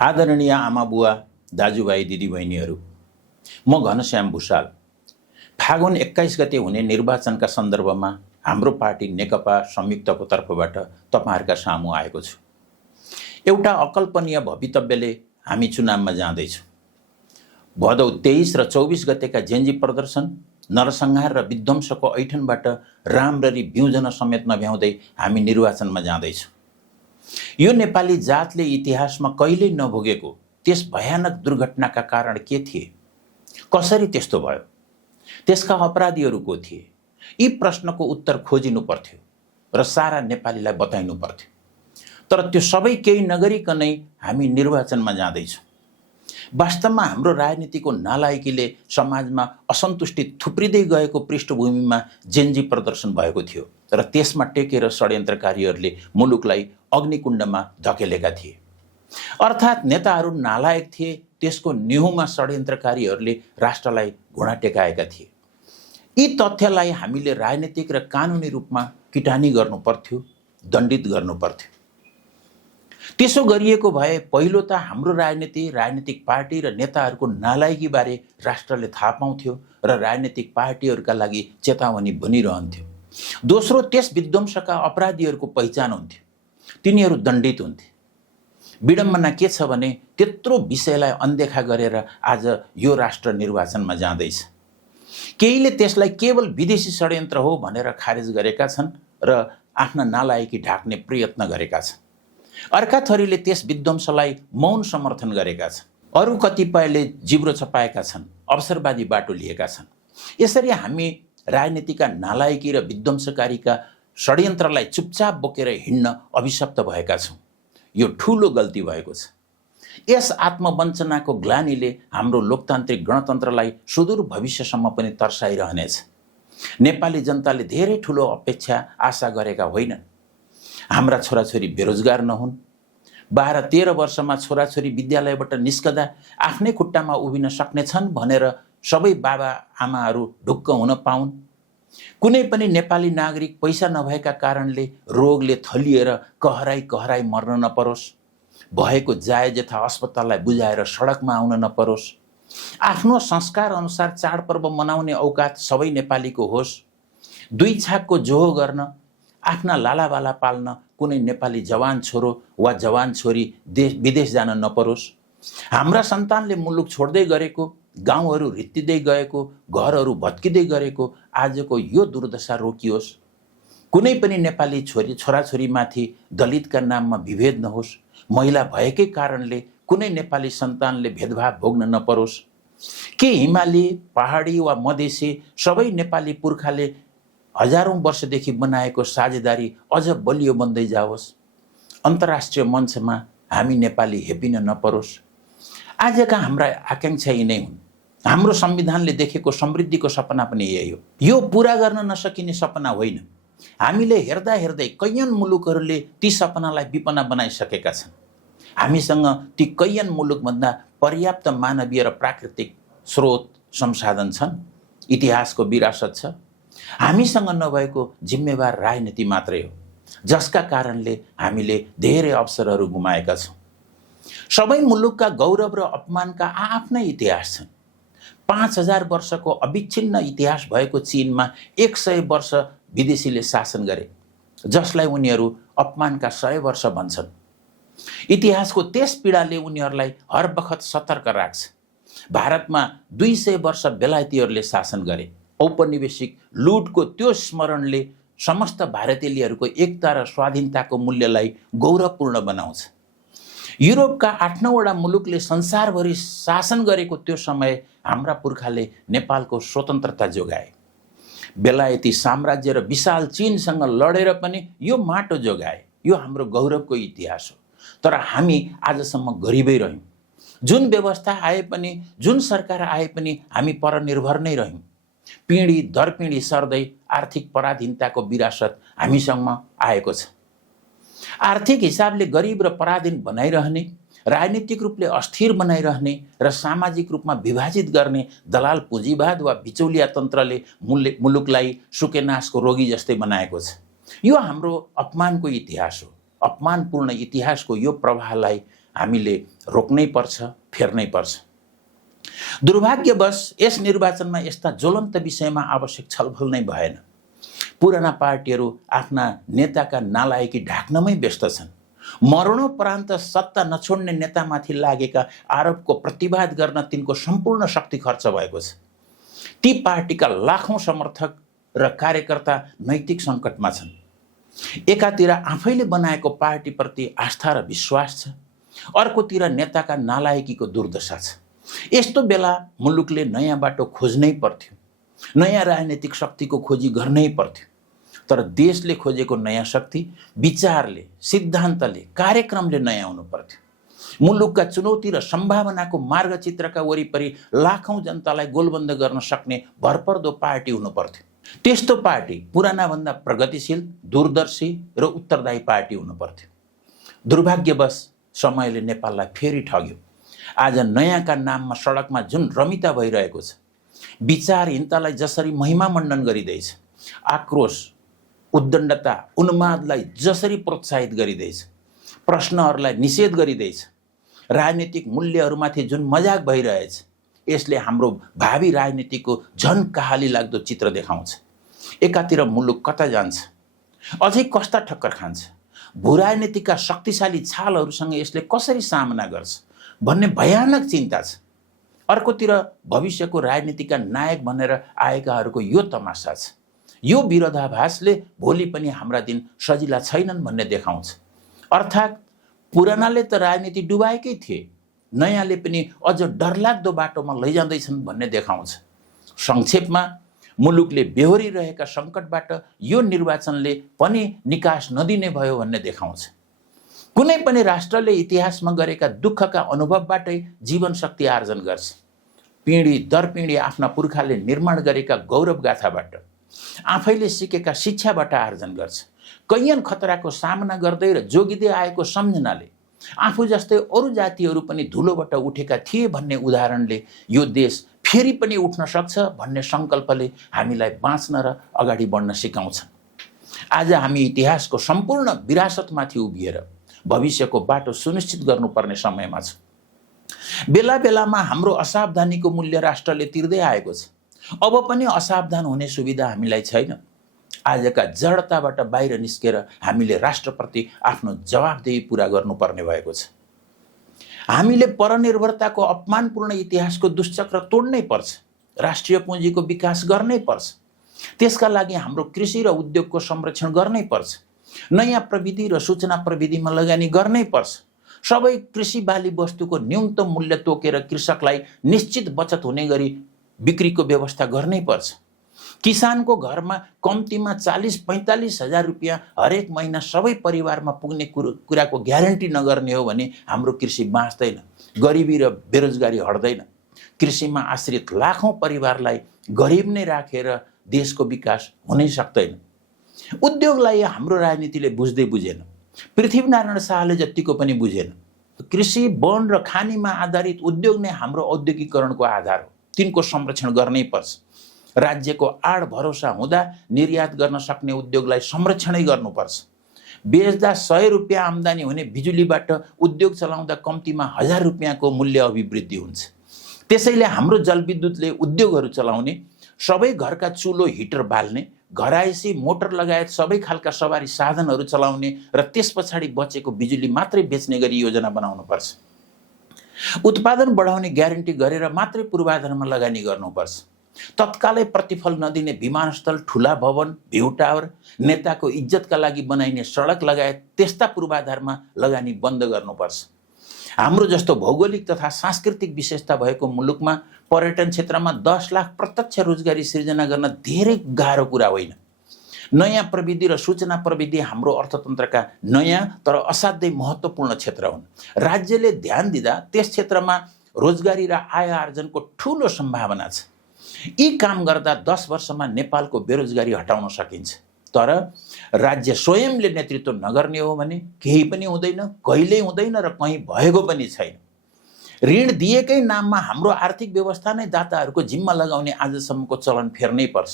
आदरणीय आमा बुवा, दाजुभाइ दिदीबहिनीहरू, म घनश्याम भुषाल। फागुन 21 गते हुने निर्वाचनका सन्दर्भमा हाम्रो पार्टी नेकपा संयुक्तको तर्फबाट तपाईहरुका सामु आएको छु। एउटा अकल्पनीय भवितव्यले हामी चुनावमा जाँदैछौँ। भदौ 23 र 24 गतेका जेन्जी प्रदर्शन, नरसंहार र विध्वंसको ऐठनबाट राम्ररी बिउजन समेत नभ्याउँदै हामी निर्वाचनमा जाँदैछौँ। यो नेपाली जातले इतिहासमा कहिल्यै नभोगेको त्यस भयानक दुर्घटनाका कारण के थिए? कसरी त्यस्तो भयो? त्यसका अपराधीहरू को थिए? यी प्रश्नको उत्तर खोजिनु पर्थ्यो र सारा नेपालीलाई बताइनु पर्थ्यो। तर त्यो सबै केही नगरिकनै हामी निर्वाचनमा जाँदैछौँ। वास्तवमा हाम्रो राजनीतिको नालायकीले समाजमा असन्तुष्टि थुप्रिँदै गएको पृष्ठभूमिमा जेन्जी प्रदर्शन भएको थियो र त्यसमा टेकेर षड्यन्त्रकारीहरूले मुलुकलाई अग्निकुण्डमा धकेलेका थिए। अर्थात् नेताहरू नालायक थिए, त्यसको न्युमा षड्यन्त्रकारीहरूले राष्ट्रलाई घुँडा टेकाएका थिए। यी तथ्यलाई हामीले राजनीतिक र कानुनी रूपमा किटानी गर्नु पर्थ्यो, दण्डित गर्नु पर्थ्यो। त्यसो गरिएको भए पहिलो त हाम्रो राजनीतिक पार्टी र नेताहरूको नालायकी बारे राष्ट्रले थाहा पाउँथ्यो र राजनीतिक पार्टीहरूका लागि चेतावनी बनिरहन्थ्यो। दोस्रो, त्यस विध्वंसका अपराधीहरूको पहिचान हुन्थ्यो, तिनीहरू दण्डित हुन्थे। विडम्बना के छ भने त्यत्रो विषयलाई अनदेखा गरेर आज यो राष्ट्र निर्वाचनमा जाँदैछ। केहीले त्यसलाई केवल विदेशी षड्यन्त्र हो भनेर खारेज गरेका छन् र आफ्ना नालायकी ढाक्ने प्रयत्न गरेका छन्। अर्का थरीले त्यस विध्वंसलाई मौन समर्थन गरेका छन्। अरू कतिपयले जिब्रो छपाएका छन्, अवसरवादी बाटो लिएका छन्। यसरी हामी राजनीतिका नालायकी र विध्वंसकारीका षड्यन्त्रलाई चुपचाप बोकेर हिँड्न अभिशप्त भएका छौँ। यो ठूलो गल्ती भएको छ। यस आत्मवञ्चनाको ग्लानीले हाम्रो लोकतान्त्रिक गणतन्त्रलाई सुदूर भविष्यसम्म पनि तर्साइरहनेछ। नेपाली जनताले धेरै ठूलो अपेक्षा आशा गरेका होइनन्। हाम्रा छोराछोरी बेरोजगार नहुन्, 12-13 वर्षमा छोराछोरी विद्यालयबाट निस्कदा आफ्नै खुट्टामा उभिन सक्नेछन् भनेर सबै बाबा आमाहरू ढुक्क हुन पाउन्। कुनै पनि नेपाली नागरिक पैसा नभएका कारणले रोगले थलिएर कहराई मर्न नपरोस्। भएको जायज यथा अस्पताललाई बुझाएर सडकमा आउन नपरोस्। आफ्नो संस्कार अनुसार चाडपर्व मनाउने औकात सबै नेपालीको होस्। दुई छाकको जोहो गर्न, आफ्ना लालाबाला पाल्न कुनै नेपाली जवान छोरो वा जवान छोरी विदेश जान नपरोस्। हाम्रा सन्तानले मुलुक छोड्दै गरेको, गाउँहरू रित्तिँदै गएको, घरहरू भत्किँदै गरेको आजको यो दुर्दशा रोकियोस्। कुनै पनि नेपाली छोराछोरीमाथि दलितका नाममा विभेद नहोस्। महिला भएकै कारणले कुनै नेपाली सन्तानले भेदभाव भोग्न नपरोस्। के हिमाली, पहाडी वा मधेसी सबै नेपाली पुर्खाले हजारौं वर्षदेखि बनाएको साझेदारी अझ बलियो बन्दै जाओस्। अन्तर्राष्ट्रिय मञ्चमा हामी नेपाली हेपिन नपरोस्। आजका हाम्रा आकांक्षा यी नै हुन्। हाम्रो संविधानले देखेको समृद्धिको सपना पनि यही हो। यो पूरा गर्न नसकिने सपना होइन। हामीले हेर्दा हेर्दै कैयन मुलुकहरूले ती सपनालाई विपना बनाइसकेका छन्। हामीसँग ती कैयन मुलुकभन्दा पर्याप्त मानवीय र प्राकृतिक स्रोत संसाधन छन्, इतिहासको विरासत छ। हामीसँग नभएको जिम्मेवार राजनीति मात्रै हो, जसका कारणले हामीले धेरै अवसरहरू गुमाएका छौँ। सबै मुलुकका गौरव र अपमानका आफ्नै इतिहास छन्। 5000 वर्षको अविच्छिन्न इतिहास भएको चीनमा 100 वर्ष विदेशीले शासन गरे, जसलाई उनीहरू अपमानका 100 वर्ष भन्छन्। इतिहासको त्यस पीडाले उनीहरूलाई हर बखत सतर्क राख्छ। भारतमा 200 वर्ष बेलायतीहरूले शासन गरे। औपनिवेशिक लुटको त्यो स्मरणले समस्त भारतीयहरूको एकता र स्वाधीनताको मूल्यलाई गौरवपूर्ण बनाउँछ। युरोपका 8-9वटा मुलुकले संसारभरि शासन गरेको त्यो समय हाम्रा पुर्खाले नेपालको स्वतन्त्रता जोगाए। बेलायती साम्राज्य र विशाल चीनसँग लडेर पनि यो माटो जोगाए। यो हाम्रो गौरवको इतिहास हो। तर हामी आजसम्म गरिबै रह्यौँ। जुन व्यवस्था आए पनि, जुन सरकार आए पनि हामी परनिर्भर नै रह्यौँ। पिँढी दर पिँढी सर्दै आर्थिक पराधीनताको विरासत हामीसँग आएको छ। आर्थिक हिसाबले गरिब र पराधीन बनाइरहने, राजनीतिक रूपले अस्थिर बनाइरहने र सामाजिक रूपमा विभाजित गर्ने दलाल पुँजीवाद वा बिचौलिया तन्त्रले मुलुकलाई सुकेनासको रोगी जस्तै बनाएको छ। यो हाम्रो अपमानको इतिहास हो। अपमानपूर्ण इतिहासको यो प्रवाहलाई हामीले रोक्नै पर्छ, फेर्नै पर्छ। दुर्भाग्यवश यस निर्वाचनमा यस्ता ज्वलन्त विषयमा आवश्यक छलफल नै भएन। पुराना पार्टीहरू आफ्ना नेताका नालायकी ढाक्नमै व्यस्त छन्। मरणोपरान्त सत्ता नछोड्ने नेतामाथि लागेका आरोपको प्रतिवाद गर्न तिनको सम्पूर्ण शक्ति खर्च भएको छ। ती पार्टीका लाखौं समर्थक र कार्यकर्ता नैतिक सङ्कटमा छन्। एकातिर आफैले बनाएको पार्टीप्रति आस्था र विश्वास छ, अर्कोतिर नेताका नालायकीको दुर्दशा छ। यस्तो बेला मुलुकले नयाँ बाटो खोज्नै पर्थ्यो, नयाँ राजनीतिक शक्तिको खोजी गर्नै पर्थ्यो। तर देशले खोजेको नयाँ शक्ति विचारले, सिद्धान्तले, कार्यक्रमले नयाँ हुनु पर्थ्यो। मुलुकका चुनौती र सम्भावनाको मार्गचित्रका वरिपरि लाखौं जनतालाई गोलबन्द गर्न सक्ने भरपर्दो पार्टी हुनु पर्थ्यो। त्यस्तो पार्टी पुरानाभन्दा प्रगतिशील, दूरदर्शी र उत्तरदायी पार्टी हुनु पर्थ्यो। दुर्भाग्यवश समयले नेपाललाई फेरि ठग्यो। आज नयाँका नाममा सडकमा जुन रमिता भइरहेको छ, विचारहीनतालाई जसरी महिमा मण्डन गरिँदैछ, आक्रोश, उद्दण्डता, उन्मादलाई जसरी प्रोत्साहित गरिँदैछ, प्रश्नहरूलाई निषेध गरिँदैछ, राजनीतिक मूल्यहरूमाथि जुन मजाक भइरहेछ, यसले हाम्रो भावी राजनीतिको झन कहाली लाग्दो चित्र देखाउँछ। एकातिर मुलुक कता जान्छ, अझै कस्ता ठक्कर खान्छ, भूराजनीतिका शक्तिशाली छालहरूसँग यसले कसरी सामना गर्छ भन्ने भयानक चिन्ता छ। अर्कोतिर भविष्यको राजनीतिका नायक भनेर आएकाहरूको यो तमासा छ। यो विरोधाभासले भोलि पनि हाम्रा दिन सजिला छैनन् भन्ने देखाउँछ। अर्थात् पुरानाले त राजनीति डुबाएकै थिए, नयाँले पनि अझ डरलाग्दो बाटोमा लैजाँदैछन् भन्ने देखाउँछ। संक्षेपमा मुलुकले बेहोरिरहेका सङ्कटबाट यो निर्वाचनले पनि निकास नदिने भयो भन्ने देखाउँछ। कुनै पनि राष्ट्रले इतिहासमा गरेका दुःखका अनुभवबाटै जीवन शक्ति आर्जन गर्छ। पिँढी दर पिँढी आफ्ना पुर्खाले निर्माण गरेका गौरव गाथाबाट, आफैले सिकेका शिक्षाबाट आर्जन गर्छ। कैयन खतराको सामना गर्दै र जोगिँदै आएको सम्झनाले आफू जस्तै अरू जातिहरू पनि धुलोबाट उठेका थिए भन्ने उदाहरणले यो देश फेरि पनि उठ्न सक्छ भन्ने सङ्कल्पले हामीलाई बाँच्न र अगाडि बढ्न सिकाउँछ। आज हामी इतिहासको सम्पूर्ण विरासतमाथि उभिएर भविष्यको बाटो सुनिश्चित गर्नुपर्ने समयमा छ। बेला बेलामा हाम्रो असावधानीको मूल्य राष्ट्रले तिर्दै आएको छ। अब पनि असावधान हुने सुविधा हामीलाई छैन। आजका जडताबाट बाहिर निस्केर हामीले राष्ट्रप्रति आफ्नो जवाबदेही पुरा गर्नुपर्ने भएको छ। हामीले परनिर्भरताको अपमानपूर्ण इतिहासको दुश्चक्र तोड्नै पर्छ। राष्ट्रिय पुँजीको विकास गर्नै पर्छ। त्यसका लागि हाम्रो कृषि र उद्योगको संरक्षण गर्नै पर्छ। नयाँ प्रविधि र सूचना प्रविधिमा लगानी गर्नै पर्छ। सबै कृषि बाली वस्तुको न्यूनतम मूल्य तोकेर कृषकलाई निश्चित बचत हुने गरी बिक्रीको व्यवस्था गर्नै पर्छ। किसानको घरमा कम्तीमा 40-45 हजार रुपियाँ हरेक महिना सबै परिवारमा पुग्ने कुराको ग्यारेन्टी नगर्ने हो भने हाम्रो कृषि बाँच्दैन, गरिबी र बेरोजगारी हट्दैन। कृषिमा आश्रित लाखौं परिवारलाई गरिब नै राखेर देशको विकास हुनै सक्दैन। उद्योगलाई हाम्रो राजनीतिले बुझ्दै बुझेन। पृथ्वीनारायण शाहले जतिको पनि बुझेन। कृषि, वन र खानीमा आधारित उद्योग नै हाम्रो औद्योगिकरणको आधार हो। तिनको संरक्षण गर्नै पर्छ। राज्यको आड भरोसा हुँदा निर्यात गर्न सक्ने उद्योगलाई संरक्षणै गर्नुपर्छ। बेच्दा 100 रुपियाँ आम्दानी हुने बिजुलीबाट उद्योग चलाउँदा कम्तीमा 1000 रुपियाँको मूल्य अभिवृद्धि हुन्छ। त्यसैले हाम्रो जलविद्युतले उद्योगहरू चलाउने, सबै घरका चुलो हिटर बाल्ने, घरायसी मोटर लगायत सबै खालका सवारी साधनहरू चलाउने र त्यस पछाडि बचेको बिजुली मात्रै बेच्ने गरी योजना बनाउनुपर्छ। उत्पादन बढाउने ग्यारेन्टी गरेर मात्रै पूर्वाधारमा लगानी गर्नुपर्छ। तत्कालै प्रतिफल नदिने विमानस्थल, ठुला भवन, भ्यू टावर, नेताको इज्जतका लागि बनाइने सडक लगायत त्यस्ता पूर्वाधारमा लगानी बन्द गर्नुपर्छ। हाम्रो जस्तो भौगोलिक तथा सांस्कृतिक विशेषता भएको मुलुकमा पर्यटन क्षेत्रमा 10 लाख प्रत्यक्ष रोजगारी सृजना गर्न धेरै गाह्रो कुरा होइन। नयाँ प्रविधि र सूचना प्रविधि हाम्रो अर्थतन्त्रका नयाँ तर असाध्यै महत्त्वपूर्ण क्षेत्र हुन्। राज्यले ध्यान दिँदा त्यस क्षेत्रमा रोजगारी र आय आर्जनको ठूलो सम्भावना छ। यी काम गर्दा 10 वर्षमा नेपालको बेरोजगारी हटाउन सकिन्छ। तर राज्य स्वयंले नेतृत्व नगर्ने हो भने केही पनि हुँदैन, कहिल्यै हुँदैन र कहीँ भएको पनि छैन। ऋण दिएकै नाममा हाम्रो आर्थिक व्यवस्था नै दाताहरूको जिम्मा लगाउने आजसम्मको चलन फेर्नै पर्छ।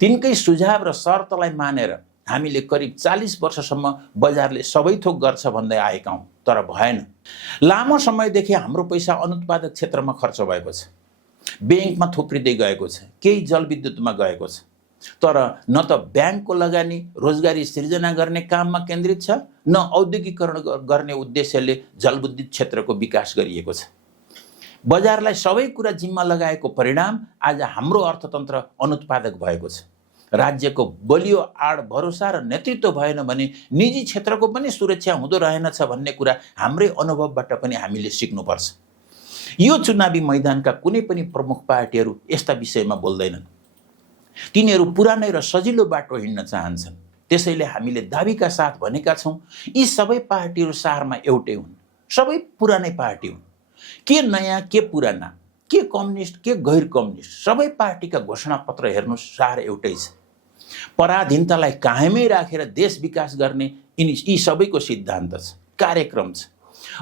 तिनकै सुझाव र शर्तलाई मानेर हामीले करिब 40 वर्षसम्म बजारले सबै थोक गर्छ भन्दै आएका हौँ, तर भएन। लामो समयदेखि हाम्रो पैसा अनुत्पादक क्षेत्रमा खर्च भएको छ, ब्याङ्कमा थुप्रिँदै गएको छ, केही जलविद्युतमा गएको छ, तर न त ब्याङ्कको लगानी रोजगारी सृजना गर्ने काममा केन्द्रित छ, न औद्योगिकरण गर्ने उद्देश्यले जलविद्युत क्षेत्रको विकास गरिएको छ। बजारलाई सबै कुरा जिम्मा लगाएको परिणाम आज हाम्रो अर्थतन्त्र अनुत्पादक भएको छ। राज्यको बलियो आड भरोसा र नेतृत्व भएन भने निजी क्षेत्रको पनि सुरक्षा हुँदो रहेनछ भन्ने कुरा हाम्रै अनुभवबाट पनि हामीले सिक्नुपर्छ। यो चुनावी मैदानका कुनै पनि प्रमुख पार्टीहरू यस्ता विषयमा बोल्दैनन्। तिनीहरू पुरानै र सजिलो बाटो हिँड्न चाहन्छन्। त्यसैले हामीले दाबीका साथ भनेका छौँ, यी सबै पार्टीहरू सारमा एउटै हुन्, सबै पुरानै पार्टी हुन्। के नयाँ के पुराना, के कम्युनिस्ट के गैर कम्युनिस्ट, सबै पार्टीका घोषणापत्र हेर्नुहोस्, सार एउटै छ। पराधीनतालाई कायमै राखेर देश विकास गर्ने यी सबैको सिद्धान्त छ, कार्यक्रम छ।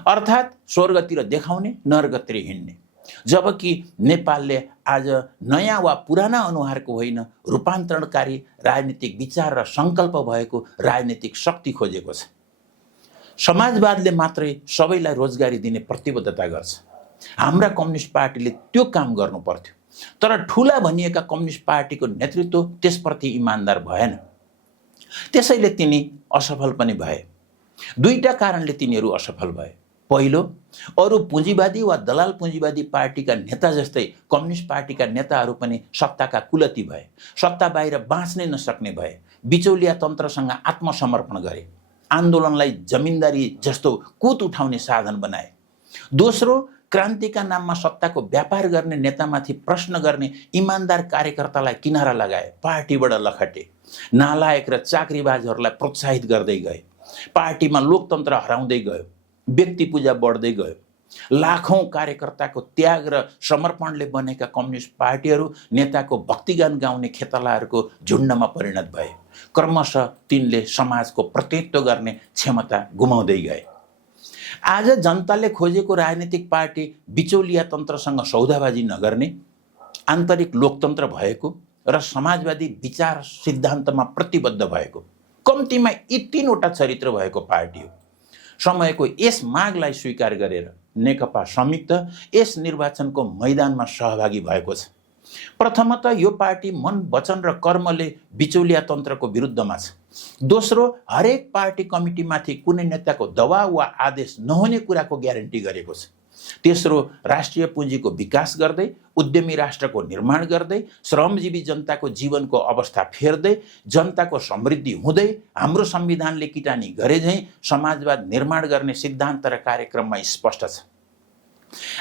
अर्थात् स्वर्गतिर देखाउने, नर्कतिर हिँड्ने। जबकि नेपालले आज नयाँ वा पुराना अनुहारको होइन, रूपान्तरणकारी राजनीतिक विचार र सङ्कल्प भएको राजनीतिक शक्ति खोजेको छ। समाजवादले मात्रै सबैलाई रोजगारी दिने प्रतिबद्धता गर्छ। हाम्रा कम्युनिस्ट पार्टीले त्यो काम गर्नु पर्थ्यो, तर ठुला भनिएका कम्युनिस्ट पार्टीको नेतृत्व त्यसप्रति इमान्दार भएन। त्यसैले तिनी असफल पनि भए। दुईटा कारणले तिनीहरू असफल भए। पहिलो, अरू पुँजीवादी वा दलाल पुँजीवादी पार्टीका नेता जस्तै कम्युनिस्ट पार्टीका नेताहरू पनि सत्ताका कुलती भए, सत्ता बाहिर बाँच्नै नसक्ने भए, बिचौलिया तन्त्रसँग आत्मसमर्पण गरे, आन्दोलनलाई जमिनदारी जस्तो कुत उठाउने साधन बनाए। दोस्रो, क्रान्तिका नाममा सत्ताको व्यापार गर्ने नेतामाथि प्रश्न गर्ने इमान्दार कार्यकर्तालाई किनारा लगाए, पार्टीबाट लखटे, नालायक र चाकरीबाजहरूलाई प्रोत्साहित गर्दै गए। पार्टीमा लोकतन्त्र हराउँदै गयो, व्यक्ति पूजा बढ्दै गयो। लाखौं कार्यकर्ताको त्याग र समर्पणले बनेका कम्युनिस्ट पार्टीहरू नेताको भक्तिगान गाउने खेतलाहरूको झुन्डमा परिणत भए। क्रमशः तिनले समाजको प्रतिनिधित्व गर्ने क्षमता गुमाउँदै गए। आज जनताले खोजेको राजनीतिक पार्टी बिचौलिया तन्त्रसँग सौदाबाजी नगर्ने, आन्तरिक लोकतन्त्र भएको र समाजवादी विचार सिद्धान्तमा प्रतिबद्ध भएको, कम्तीमा यी तीनवटा चरित्र भएको पार्टी हो। समयको यस मागलाई स्वीकार गरेर नेकपा संयुक्त यस निर्वाचनको मैदानमा सहभागी भएको छ। प्रथमतः यो पार्टी मन, वचन र कर्मले बिचौलिया तन्त्रको विरुद्धमा छ। दोस्रो, हरेक पार्टी कमिटीमाथि कुनै नेताको दबाव वा आदेश नहुने कुराको ग्यारेन्टी गरेको छ। तेस्रो, राष्ट्रिय पुँजीको विकास गर्दै, उद्यमी राष्ट्रको निर्माण गर्दै, श्रमजीवी जनताको जीवनको अवस्था फेर्दै, जनताको समृद्धि हुँदै, हाम्रो संविधानले किटानी गरे झैँ समाजवाद निर्माण गर्ने सिद्धान्त र कार्यक्रममा स्पष्ट छ।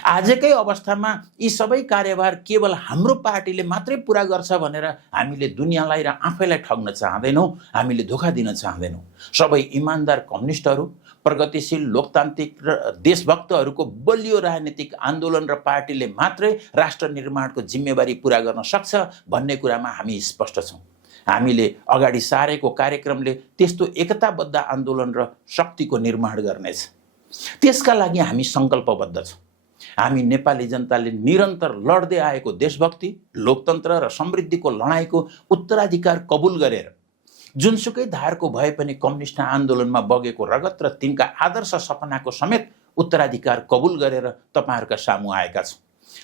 आजकै अवस्थामा यी सबै कार्यभार केवल हाम्रो पार्टीले मात्रै पुरा गर्छ भनेर हामीले दुनियाँलाई र आफैलाई ठग्न चाहँदैनौँ, हामीले धोका दिन चाहँदैनौँ। सबै इमान्दार कम्युनिस्टहरू, प्रगतिशील लोकतान्त्रिक र देशभक्तहरूको बलियो राजनीतिक आन्दोलन र पार्टीले मात्रै राष्ट्र निर्माणको जिम्मेवारी पुरा गर्न सक्छ भन्ने कुरामा हामी स्पष्ट छौँ। हामीले अगाडि सारेको कार्यक्रमले त्यस्तो एकताबद्ध आन्दोलन र शक्तिको निर्माण गर्नेछ। त्यसका लागि हामी सङ्कल्पबद्ध छौँ। हामी नेपाली जनताले निरन्तर लड्दै आएको देशभक्ति, लोकतन्त्र र समृद्धिको लडाईँको उत्तराधिकार कबुल गरेर, जुनसुकै धारको भए पनि कम्युनिस्ट आन्दोलनमा बगेको रगत र तिनका आदर्श सपनाको समेत उत्तराधिकार कबुल गरेर तपाईँहरूका सामु आएका छौँ।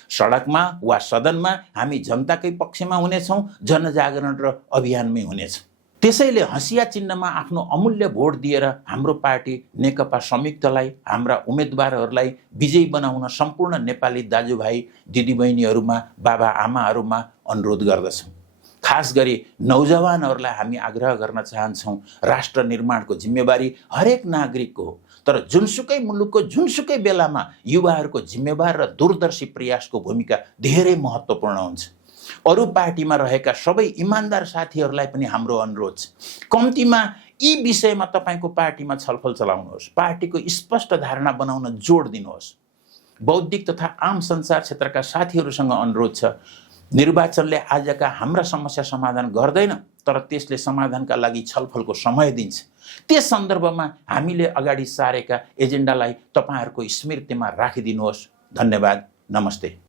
सडकमा वा सदनमा हामी जनताकै पक्षमा हुनेछौँ, जनजागरण र अभियानमै हुनेछौँ। त्यसैले हँसिया चिन्हमा आफ्नो अमूल्य भोट दिएर हाम्रो पार्टी नेकपा संयुक्तलाई, हाम्रा उम्मेदवारहरूलाई विजयी बनाउन सम्पूर्ण नेपाली दाजुभाइ दिदीबहिनीहरूमा, बाबा आमाहरूमा अनुरोध गर्दछौँ। खास गरी नौजवानहरूलाई हामी आग्रह गर्न चाहन्छौँ, राष्ट्र निर्माणको जिम्मेवारी हरेक नागरिकको हो, तर जुनसुकै मुलुकको जुनसुकै बेलामा युवाहरूको जिम्मेवार र दूरदर्शी प्रयासको भूमिका धेरै महत्त्वपूर्ण हुन्छ। अरू पार्टीमा रहेका सबै इमान्दार साथीहरूलाई पनि हाम्रो अनुरोध छ, कम्तीमा यी विषयमा तपाईँको पार्टीमा छलफल चलाउनुहोस्, पार्टीको स्पष्ट धारणा बनाउन जोड दिनुहोस्। बौद्धिक तथा आम सञ्चार क्षेत्रका साथीहरूसँग अनुरोध छ, निर्वाचनले आजका हाम्रा समस्या समाधान गर्दैन, तर त्यसले समाधानका लागि छलफलको समय दिन्छ। त्यस सन्दर्भमा हामीले अगाडि सारेका एजेन्डालाई तपाईँहरूको स्मृतिमा राखिदिनुहोस्। धन्यवाद। नमस्ते।